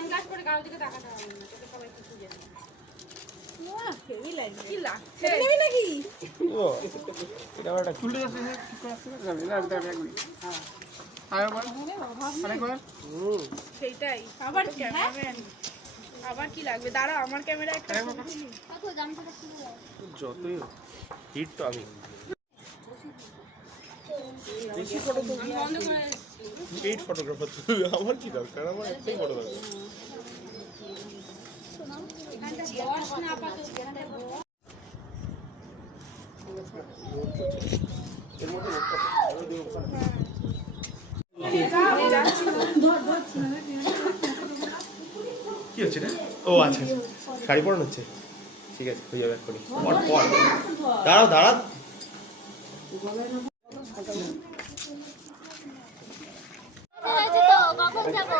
Sunglass পরে কারোর দিকে তাকাতে হবে না, তোকে সবাই কিছু জানে। বাহ, হেভি লাগছে। কি লাগছে? এটা নেবে নাকি? ও এটা আবার একটা চুলটা যাচ্ছে ঠিক করে আসতে যাবে না একটা এক মিনিট হ্যাঁ আরেকবার আরেকবার সেইটাই আবার কি, হ্যাঁ? ক্যামেরাম্যান আবার কি লাগবে? দাঁড়া, আমার ক্যামেরা একটা যতই হিট তো আমি বেশি ফটো তো বন্ধ করে পেইড ফটোগ্রাফার তো আমার কি দরকার, আমার একটাই ফটো দরকার। বস না আপাতত যেতে বস। এর মধ্যে কি হচ্ছে রে? ও আচ্ছা আচ্ছা, শাড়ি পরানো হচ্ছে, ঠিক আছে হয়ে যাবে এক্ষুনি। পর পর দাঁড়াও দাঁড়াও। কখন যাবো?